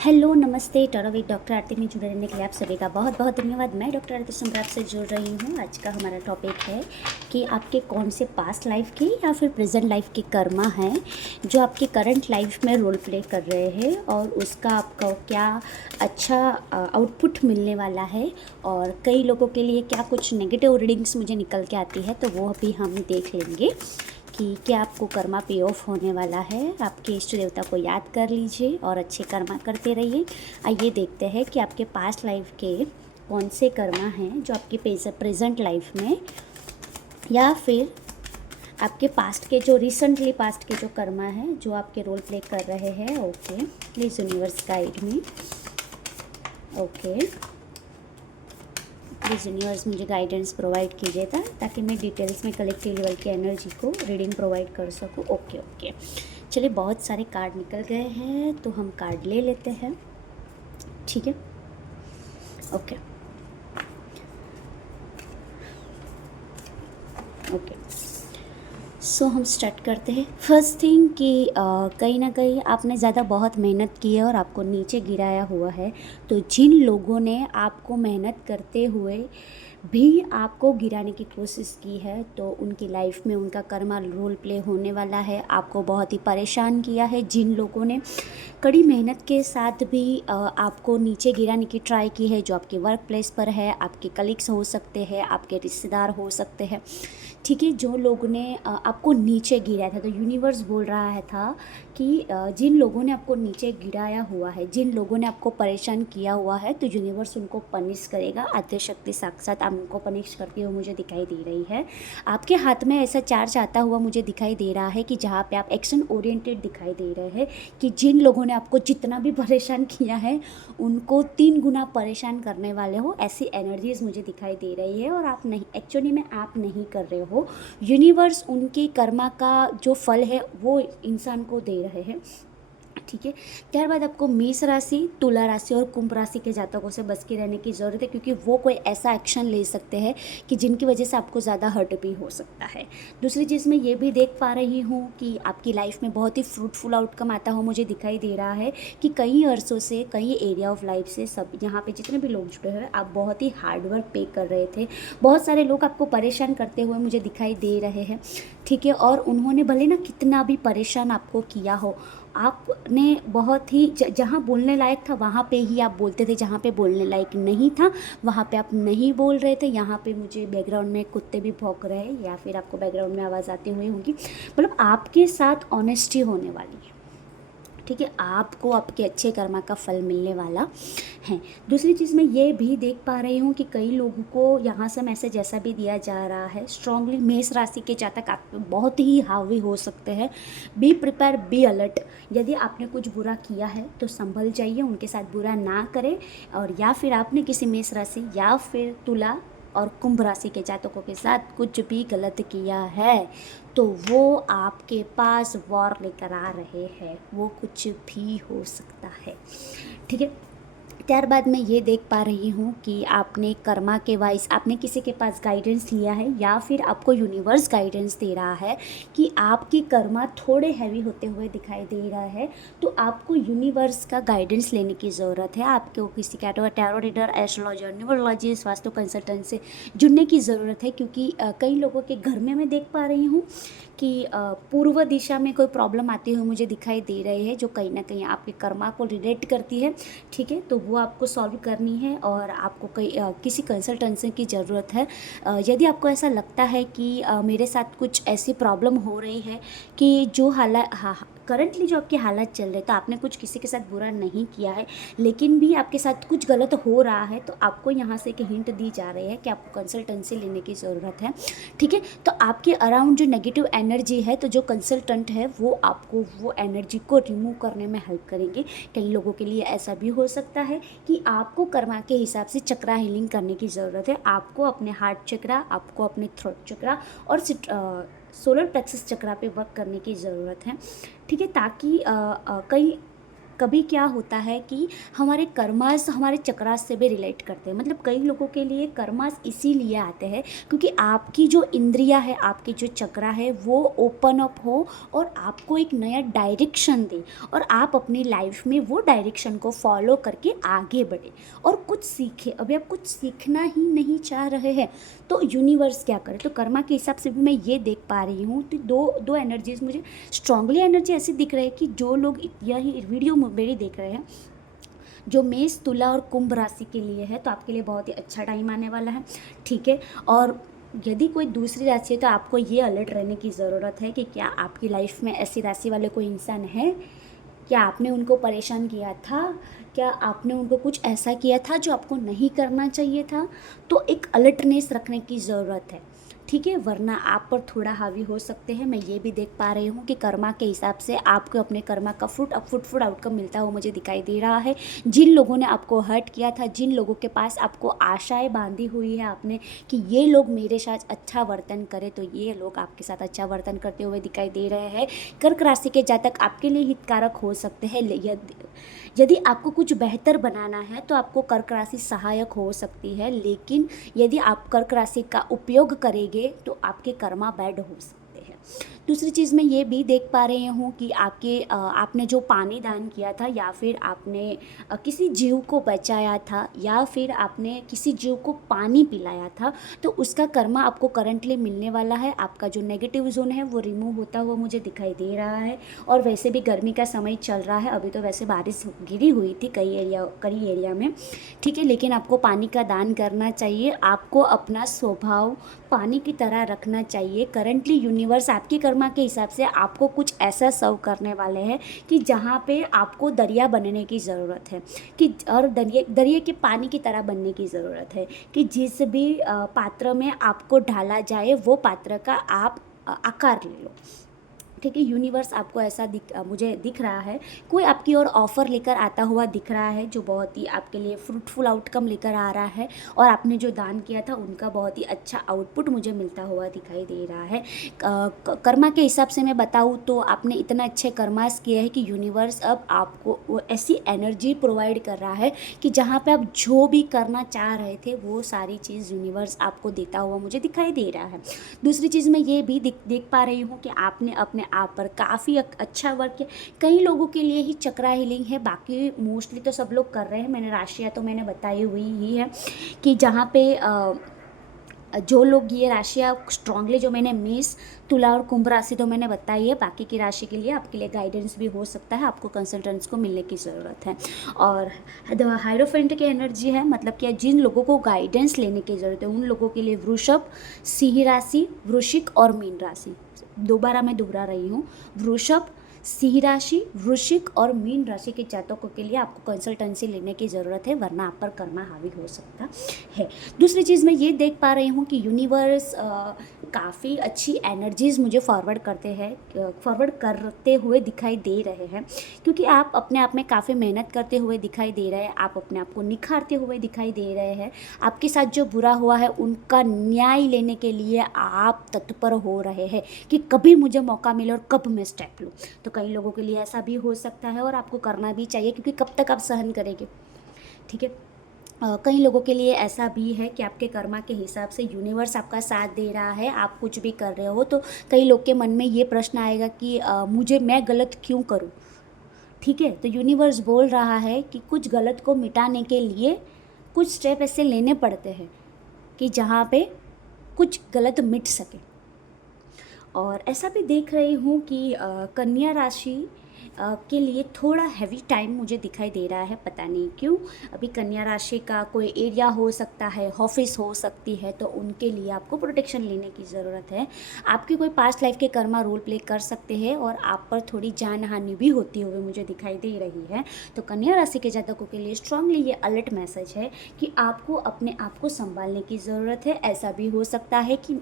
Hello नमस्ते Toro with doctor आरती में जुड़े रहने के लिए आप सभी का बहुत बहुत धन्यवाद। मैं डॉक्टर आरती संप्राप से जुड़ रही हूँ। आज का हमारा टॉपिक है कि आपके कौन से पास्ट लाइफ के या फिर प्रेजेंट लाइफ के कर्मा हैं जो आपकी करंट लाइफ में रोल प्ले कर रहे हैं और उसका आपको क्या अच्छा आउटपुट मिलने वाला है, और कई लोगों के लिए क्या कुछ नेगेटिव रीडिंग्स मुझे निकल के आती है, तो वो भी हम देख लेंगे कि क्या आपको कर्मा पे ऑफ होने वाला है। आपके इष्ट देवता को याद कर लीजिए और अच्छे कर्मा करते रहिए। आइए देखते हैं कि आपके पास्ट लाइफ के कौन से कर्मा हैं जो आपकी प्रेजेंट लाइफ में, या फिर आपके पास्ट के जो रिसेंटली पास्ट के जो कर्मा हैं जो आपके रोल प्ले कर रहे हैं। Okay, please universe guide me. Okay, please universe मुझे गाइडेंस प्रोवाइड कीजिए ताकि मैं डिटेल्स में कलेक्टिव लेवल की एनर्जी को रीडिंग प्रोवाइड कर सकूं। ओके ओके, चलिए बहुत सारे कार्ड निकल गए हैं तो हम कार्ड ले लेते हैं, ठीक है। ओके ओके, सो हम स्टार्ट करते हैं। फर्स्ट थिंग कि कहीं ना कहीं आपने ज़्यादा बहुत मेहनत की है और आपको नीचे गिराया हुआ है। तो जिन लोगों ने आपको मेहनत करते हुए भी आपको गिराने की कोशिश की है, तो उनकी लाइफ में उनका कर्मा रोल प्ले होने वाला है। आपको बहुत ही परेशान किया है। जिन लोगों ने कड़ी मेहनत के साथ भी आपको नीचे गिराने की ट्राई की है, जो आपके वर्क प्लेस पर है, आपके कलीग्स हो सकते हैं, आपके रिश्तेदार हो सकते हैं, ठीक है। जो लोगों ने आपको नीचे गिराया था, तो यूनिवर्स बोल रहा है था कि जिन लोगों ने आपको नीचे गिराया हुआ है, जिन लोगों ने आपको परेशान किया हुआ है, तो यूनिवर्स उनको पनिश करेगा। आद्य शक्ति साक्षात उनको पनिश करती हुई मुझे दिखाई दे रही है। आपके हाथ में ऐसा चार्ज आता हुआ मुझे दिखाई दे रहा है कि जहाँ पे आप एक्शन ओरिएंटेड दिखाई दे रहे हैं, कि जिन लोगों ने आपको जितना भी परेशान किया है उनको 3 गुना परेशान करने वाले हो, ऐसी एनर्जीज मुझे दिखाई दे रही है। और आप नहीं, एक्चुअली में आप नहीं कर रहे हो, यूनिवर्स उनके कर्मा का जो फल है वो इंसान को दे रहे हैं, ठीक है। त्यारबाद आपको मेष राशि, तुला राशि और कुंभ राशि के जातकों से बच के रहने की ज़रूरत है, क्योंकि वो कोई ऐसा एक्शन ले सकते हैं कि जिनकी वजह से आपको ज़्यादा हर्ट भी हो सकता है। दूसरी चीज़ मैं ये भी देख पा रही हूँ कि आपकी लाइफ में बहुत ही फ्रूटफुल आउटकम आता हो मुझे दिखाई दे रहा है, कि कई अरसों से, कई एरिया ऑफ लाइफ से, सब यहाँ पे जितने भी लोग जुड़े हुए, आप बहुत ही हार्डवर्क पे कर रहे थे। बहुत सारे लोग आपको परेशान करते हुए मुझे दिखाई दे रहे हैं, ठीक है। और उन्होंने भले ना कितना भी परेशान आपको किया हो, आपने बहुत ही जहाँ बोलने लायक था वहाँ पे ही आप बोलते थे, जहाँ पे बोलने लायक नहीं था वहाँ पे आप नहीं बोल रहे थे। यहाँ पे मुझे बैकग्राउंड में कुत्ते भी भौंक रहे हैं, या फिर आपको बैकग्राउंड में आवाज़ आती हुई होगी। मतलब आपके साथ ऑनेस्टी होने वाली है, ठीक है। आपको आपके अच्छे कर्मा का फल मिलने वाला है। दूसरी चीज़ मैं ये भी देख पा रही हूँ कि कई लोगों को यहाँ से मैसेज ऐसा भी दिया जा रहा है, स्ट्रांगली मेष राशि के जातक आप बहुत ही हावी हो सकते हैं। Be prepare, be alert. यदि आपने कुछ बुरा किया है तो संभल जाइए, उनके साथ बुरा ना करें। और या फिर आपने किसी मेष राशि या फिर तुला और कुंभ राशि के जातकों के साथ कुछ भी गलत किया है, तो वो आपके पास वॉर लेकर आ रहे हैं। वो कुछ भी हो सकता है, ठीक है। त्यारबाद मैं ये देख पा रही हूँ कि आपने कर्मा के वाइज आपने किसी के पास गाइडेंस लिया है, या फिर आपको यूनिवर्स गाइडेंस दे रहा है कि आपकी कर्मा थोड़े हैवी होते हुए दिखाई दे रहा है। तो आपको यूनिवर्स का गाइडेंस लेने की ज़रूरत है। आपको किसी tarot reader, astrologer, numerologist, vastu consultant से जुड़ने की ज़रूरत है, क्योंकि कई लोगों के घर में मैं देख पा रही हूँ कि पूर्व दिशा में कोई प्रॉब्लम आती हुई मुझे दिखाई दे रही है, जो कहीं ना कहीं आपके कर्मा को रिलेट करती है, ठीक है। तो वो आपको सॉल्व करनी है और आपको किसी कंसल्टेंसी की ज़रूरत है। यदि आपको ऐसा लगता है कि मेरे साथ कुछ ऐसी प्रॉब्लम हो रही है कि जो हालात करंटली जो आपके हालात चल रहे, तो आपने कुछ किसी के साथ बुरा नहीं किया है, लेकिन भी आपके साथ कुछ गलत हो रहा है, तो आपको यहाँ से एक हिंट दी जा रही है कि आपको कंसल्टेंसी लेने की ज़रूरत है, ठीक है। तो आपके अराउंड जो नेगेटिव एनर्जी है, तो जो कंसल्टेंट है वो आपको वो एनर्जी को रिमूव करने में हेल्प करेंगे। कई लोगों के लिए ऐसा भी हो सकता है कि आपको कर्मा के हिसाब से चक्रा हीलिंग करने की ज़रूरत है। आपको अपने हार्ट चक्रा, आपको अपने थ्रोट चक्रा और सोलर प्लेक्सस चक्रा पे वर्क करने की ज़रूरत है, ठीक है। ताकि कई कभी क्या होता है कि हमारे कर्मास हमारे चक्रास से भी रिलेट करते हैं। मतलब कई लोगों के लिए कर्मास इसीलिए आते हैं क्योंकि आपकी जो इंद्रियां है, आपकी जो चक्रा है वो ओपन अप हो और आपको एक नया डायरेक्शन दे और आप अपनी लाइफ में वो डायरेक्शन को फॉलो करके आगे बढ़े और कुछ सीखे। अभी आप कुछ सीखना ही नहीं चाह रहे हैं तो यूनिवर्स क्या करे। तो कर्मा के हिसाब से भी मैं ये देख पा रही हूँ। तो दो एनर्जीज मुझे स्ट्रांगली एनर्जी ऐसी दिख रही है कि जो लोग यही वीडियो मेरी देख रहे हैं, जो मेष, तुला और कुंभ राशि के लिए है, तो आपके लिए बहुत ही अच्छा टाइम आने वाला है, ठीक है। और यदि कोई दूसरी राशि है तो आपको ये अलर्ट रहने की ज़रूरत है कि क्या आपकी लाइफ में ऐसी राशि वाले कोई इंसान है, क्या आपने उनको परेशान किया था, क्या आपने उनको कुछ ऐसा किया था जो आपको नहीं करना चाहिए था। तो एक अलर्टनेस रखने की ज़रूरत है, ठीक है, वरना आप पर थोड़ा हावी हो सकते हैं। मैं ये भी देख पा रही हूँ कि कर्मा के हिसाब से आपको अपने कर्मा का फ्रूटफुल आउटकम मिलता हुआ मुझे दिखाई दे रहा है। जिन लोगों ने आपको हर्ट किया था, जिन लोगों के पास आपको आशाएं बांधी हुई है आपने कि ये लोग मेरे साथ अच्छा वर्तन करे, तो ये लोग आपके साथ अच्छा वर्तन करते हुए दिखाई दे रहे हैं। कर्क राशि के जातक आपके लिए हितकारक हो सकते हैं। यदि आपको कुछ बेहतर बनाना है तो आपको कर्क राशि सहायक हो सकती है, लेकिन यदि आप कर्क राशि का उपयोग करेंगे तो आपके कर्मा बैड हो सकते हैं। दूसरी चीज़ मैं ये भी देख पा रही हूँ कि आपने जो पानी दान किया था या फिर आपने किसी जीव को बचाया था या फिर आपने किसी जीव को पानी पिलाया था, तो उसका कर्मा आपको करंटली मिलने वाला है। आपका जो नेगेटिव जोन है वो रिमूव होता हुआ मुझे दिखाई दे रहा है। और वैसे भी गर्मी का समय चल रहा है, अभी तो वैसे बारिश गिरी हुई थी कई एरिया में, ठीक है, लेकिन आपको पानी का दान करना चाहिए। आपको अपना स्वभाव पानी की तरह रखना चाहिए। करंटली यूनिवर्स आपकी कर्मा के हिसाब से आपको कुछ ऐसा सर्व करने वाले हैं कि जहाँ पे आपको दरिया बनने की ज़रूरत है, कि और दरिया के पानी की तरह बनने की ज़रूरत है कि जिस भी पात्र में आपको ढाला जाए वो पात्र का आप आकार ले लो, ठीक है। यूनिवर्स आपको ऐसा मुझे दिख रहा है, कोई आपकी ओर ऑफ़र लेकर आता हुआ दिख रहा है जो बहुत ही आपके लिए फ्रूटफुल आउटकम लेकर आ रहा है और आपने जो दान किया था उनका बहुत ही अच्छा आउटपुट मुझे मिलता हुआ दिखाई दे रहा है। कर्मा के हिसाब से मैं बताऊँ तो आपने इतना अच्छे कर्मास किए हैं कि यूनिवर्स अब आपको वो ऐसी एनर्जी प्रोवाइड कर रहा है कि जहाँ पे आप जो भी करना चाह रहे थे वो सारी चीज़ यूनिवर्स आपको देता हुआ मुझे दिखाई दे रहा है। दूसरी चीज़ मैं ये भी देख पा रही हूँ कि आपने अपने आप पर काफ़ी अच्छा वर्क किया। कई लोगों के लिए ही चक्रा हीलिंग है, बाकी मोस्टली तो सब लोग कर रहे हैं। मैंने राशियाँ तो मैंने बताई हुई ही है कि जहाँ पे जो लोग ये राशियाँ स्ट्रांगली, जो मैंने मेष, तुला और कुंभ राशि तो मैंने बताई है, बाकी की राशि के लिए आपके लिए गाइडेंस भी हो सकता है, आपको कंसल्टेंट्स को मिलने की ज़रूरत है। और हायरोफेंट की एनर्जी है, मतलब कि जिन लोगों को गाइडेंस लेने की ज़रूरत है उन लोगों के लिए वृषभ, सिंह राशि, वृश्चिक और मीन राशि, दोबारा मैं दोहरा रही हूँ, वृषभ, सिंह राशि, वृश्चिक और मीन राशि के जातकों के लिए आपको कंसल्टेंसी लेने की ज़रूरत है, वरना आप पर कर्मा हावी हो सकता है। दूसरी चीज़ मैं ये देख पा रही हूँ कि यूनिवर्स काफ़ी अच्छी एनर्जीज़ मुझे फॉरवर्ड करते हुए दिखाई दे रहे हैं, क्योंकि आप अपने आप में काफ़ी मेहनत करते हुए दिखाई दे रहे हैं, आप अपने आप को निखारते हुए दिखाई दे रहे हैं। आपके साथ जो बुरा हुआ है उनका न्याय लेने के लिए आप तत्पर हो रहे हैं कि कभी मुझे मौका मिले और कब मैं स्टेप लूँ। तो कई लोगों के लिए ऐसा भी हो सकता है और आपको करना भी चाहिए, क्योंकि कब तक आप सहन करेंगे, ठीक है। कई लोगों के लिए ऐसा भी है कि आपके कर्मा के हिसाब से यूनिवर्स आपका साथ दे रहा है, आप कुछ भी कर रहे हो तो कई लोग के मन में ये प्रश्न आएगा कि मैं गलत क्यों करूँ, ठीक है। तो यूनिवर्स बोल रहा है कि कुछ गलत को मिटाने के लिए कुछ स्टेप ऐसे लेने पड़ते हैं कि जहाँ पे कुछ गलत मिट सके। और ऐसा भी देख रही हूँ कि कन्या राशि के लिए थोड़ा हैवी टाइम मुझे दिखाई दे रहा है, पता नहीं क्यों। अभी कन्या राशि का कोई एरिया हो सकता है, ऑफिस हो सकती है, तो उनके लिए आपको प्रोटेक्शन लेने की ज़रूरत है। आपकी कोई पास्ट लाइफ के कर्मा रोल प्ले कर सकते हैं और आप पर थोड़ी जान हानि भी होती हुई मुझे दिखाई दे रही है। तो कन्या राशि के जातकों के लिए स्ट्रांगली ये अलर्ट मैसेज है कि आपको अपने आप को संभालने की ज़रूरत है। ऐसा भी हो सकता है कि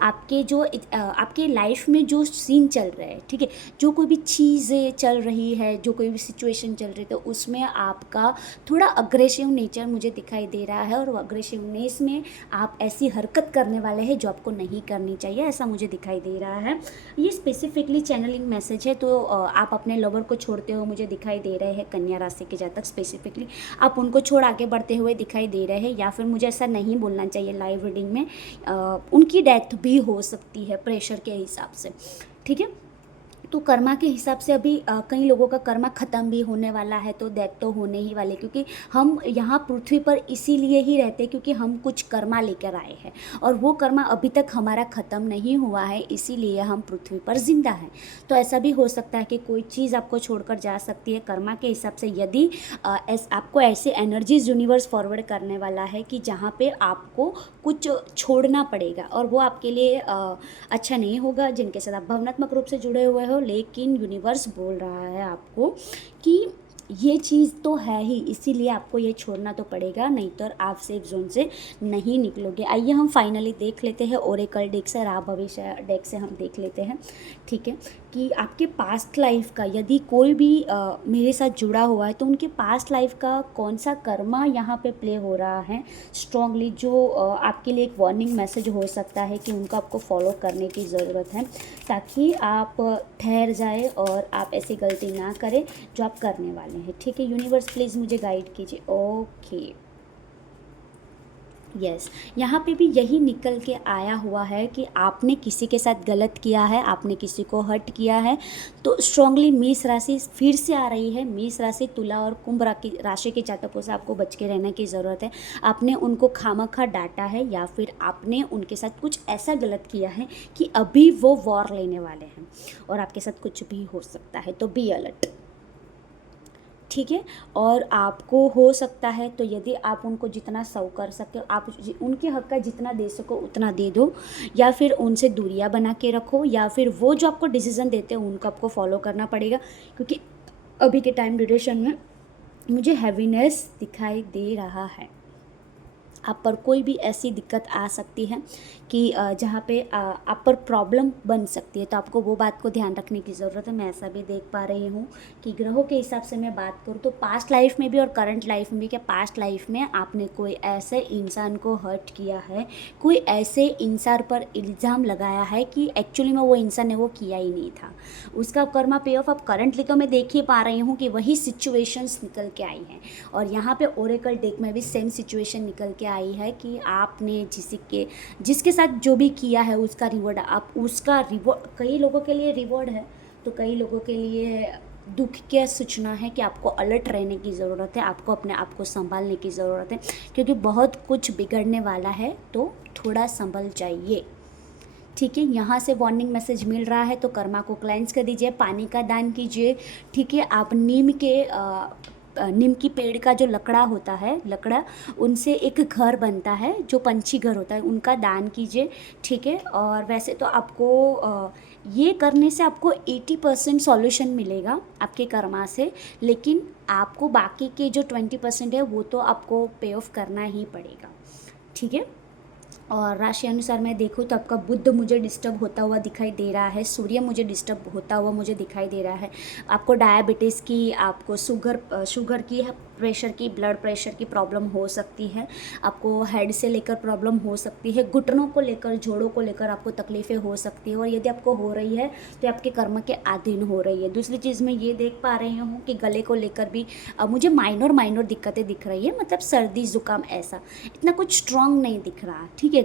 आपके लाइफ में जो सीन चल रहा है, ठीक है, जो कोई भी चीज़ें चल रही है, जो कोई भी सिचुएशन चल रही है, तो उसमें आपका थोड़ा अग्रेसिव नेचर मुझे दिखाई दे रहा है, और वो अग्रेसिवनेस में आप ऐसी हरकत करने वाले हैं जो आपको नहीं करनी चाहिए, ऐसा मुझे दिखाई दे रहा है। ये स्पेसिफिकली चैनलिंग मैसेज है, तो आप अपने लवर को छोड़ते हुए मुझे दिखाई दे रहे हैं। कन्या राशि के जातक स्पेसिफिकली आप उनको छोड़ आगे बढ़ते हुए दिखाई दे रहे हैं, या फिर मुझे ऐसा नहीं बोलना चाहिए लाइव रीडिंग में, उनकी डेथ भी हो सकती है प्रेशर के हिसाब से, ठीक है। तो कर्मा के हिसाब से अभी कई लोगों का कर्मा ख़त्म भी होने वाला है, तो डेथ तो होने ही वाले, क्योंकि हम यहाँ पृथ्वी पर इसीलिए ही रहते हैं क्योंकि हम कुछ कर्मा लेकर आए हैं, और वो कर्मा अभी तक हमारा ख़त्म नहीं हुआ है, इसीलिए हम पृथ्वी पर जिंदा हैं। तो ऐसा भी हो सकता है कि कोई चीज़ आपको छोड़कर जा सकती है कर्मा के हिसाब से, यदि आपको ऐसे एनर्जीज यूनिवर्स फॉरवर्ड करने वाला है कि जहाँ पे आपको कुछ छोड़ना पड़ेगा, और वो आपके लिए अच्छा नहीं होगा जिनके साथ आप भावनात्मक रूप से जुड़े हुए हो। लेकिन यूनिवर्स बोल रहा है आपको कि ये चीज़ तो है ही, इसीलिए आपको ये छोड़ना तो पड़ेगा, नहीं तो आप सेफ जोन से नहीं निकलोगे। आइए हम फाइनली देख लेते हैं ओरेकल डेक से, राह भविष्य डेक से हम देख लेते हैं, ठीक है, कि आपके पास्ट लाइफ का यदि कोई भी मेरे साथ जुड़ा हुआ है तो उनके पास्ट लाइफ का कौन सा कर्मा यहाँ पे प्ले हो रहा है स्ट्रांगली, जो आपके लिए एक वार्निंग मैसेज हो सकता है कि उनको आपको फॉलो करने की ज़रूरत है, ताकि आप ठहर जाए और आप ऐसी गलती ना करें जो आप करने वाले हैं, ठीक है। यूनिवर्स प्लीज़ मुझे गाइड कीजिए। ओके, यस, यहाँ पे भी यही निकल के आया हुआ है कि आपने किसी के साथ गलत किया है, आपने किसी को हर्ट किया है, तो स्ट्रांगली मेष राशि फिर से आ रही है। मेष राशि, तुला और कुंभ राशि के जातकों से आपको बच के रहने की ज़रूरत है। आपने उनको खामखा डांटा है, या फिर आपने उनके साथ कुछ ऐसा गलत किया है कि अभी वो वॉर लेने वाले हैं, और आपके साथ कुछ भी हो सकता है, तो बी अलर्ट, ठीक है। और आपको हो सकता है तो यदि आप उनको जितना सर्व कर सके, आप उनके हक का जितना दे सको उतना दे दो, या फिर उनसे दूरियां बना के रखो, या फिर वो जो आपको डिसीज़न देते हैं उनको आपको फॉलो करना पड़ेगा, क्योंकि अभी के टाइम ड्यूरेशन में मुझे हैवीनेस दिखाई दे रहा है। आप पर कोई भी ऐसी दिक्कत आ सकती है कि जहाँ पे आप पर प्रॉब्लम बन सकती है, तो आपको वो बात को ध्यान रखने की ज़रूरत है। मैं ऐसा भी देख पा रही हूँ कि ग्रहों के हिसाब से मैं बात करूँ तो पास्ट लाइफ में भी और करंट लाइफ में भी, क्या पास्ट लाइफ में आपने कोई ऐसे इंसान को हर्ट किया है, कोई ऐसे इंसान पर इल्ज़ाम लगाया है कि एक्चुअली में वो इंसान ने वो किया ही नहीं था, उसका कर्मा पे ऑफ अब करंटली तो मैं देख ही पा रही हूँ कि वही सिचुएशंस निकल के आई हैं। और यहाँ पे ओरेकल डेक में भी सेम सिचुएशन निकल के आई है कि आपने जिसके साथ जो भी किया है उसका रिवॉर्ड, आप उसका रिवॉर्ड, कई लोगों के लिए रिवॉर्ड है तो कई लोगों के लिए दुख की सूचना है कि आपको अलर्ट रहने की ज़रूरत है, आपको अपने आप को संभालने की ज़रूरत है, क्योंकि बहुत कुछ बिगड़ने वाला है, तो थोड़ा संभल जाइए, ठीक है। यहाँ से वार्निंग मैसेज मिल रहा है, तो कर्मा को क्लेंस कर दीजिए, पानी का दान कीजिए, ठीक है। आप नीम की पेड़ का जो लकड़ा होता है, लकड़ा उनसे एक घर बनता है जो पंछी घर होता है, उनका दान कीजिए, ठीक है। और वैसे तो आपको ये करने से आपको 80% सॉल्यूशन मिलेगा आपके कर्मा से, लेकिन आपको बाकी के जो 20% है वो तो आपको पे ऑफ करना ही पड़ेगा, ठीक है। और राशि अनुसार मैं देखूँ तो आपका बुध मुझे डिस्टर्ब होता हुआ दिखाई दे रहा है, सूर्य मुझे डिस्टर्ब होता हुआ मुझे दिखाई दे रहा है, आपको डायबिटीज़ की, आपको शुगर की, प्रेशर की, ब्लड प्रेशर की प्रॉब्लम हो सकती है, आपको हेड से लेकर प्रॉब्लम हो सकती है, घुटनों को लेकर, जोड़ों को लेकर आपको तकलीफ़ें हो सकती है, और यदि आपको हो रही है तो आपके कर्म के अधीन हो रही है। दूसरी चीज़ मैं ये देख पा रही हूँ कि गले को लेकर भी मुझे माइनर दिक्कतें दिख रही है, मतलब सर्दी ज़ुकाम, ऐसा इतना कुछ स्ट्रॉन्ग नहीं दिख रहा, ठीक है,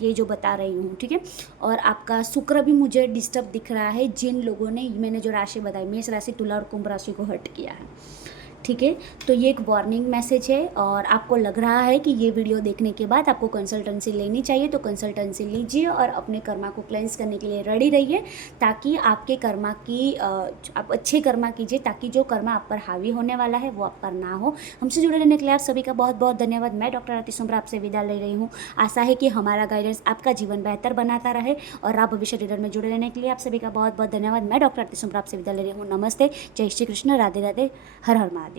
ये जो बता रही हूँ, ठीक है। और आपका शुक्र भी मुझे डिस्टर्ब दिख रहा है, जिन लोगों ने मैंने जो राशि बताई, मेष राशि, तुला और कुंभ राशि को हर्ट किया है, ठीक है। तो ये एक वार्निंग मैसेज है, और आपको लग रहा है कि ये वीडियो देखने के बाद आपको कंसल्टेंसी लेनी चाहिए, तो कंसल्टेंसी लीजिए और अपने कर्मा को क्लेंस करने के लिए रेडी रहिए, ताकि आपके कर्मा की आप अच्छे कर्मा कीजिए, ताकि जो कर्मा आप पर हावी होने वाला है वो आप पर ना हो। हमसे जुड़े रहने के लिए आप सभी का बहुत बहुत धन्यवाद। मैं डॉक्टर आरती सुमरा आपसे विदा ले रही हूँ। आशा है कि हमारा गाइडेंस आपका जीवन बेहतर बनाता रहे, और आप भविष्य रीडर में जुड़े रहने के लिए आप सभी का बहुत बहुत धन्यवाद। मैं डॉक्टर आरती सुमरा आपसे विदा ले रही हूँ। नमस्ते, जय श्री कृष्ण, राधे राधे, हर हर महादेव।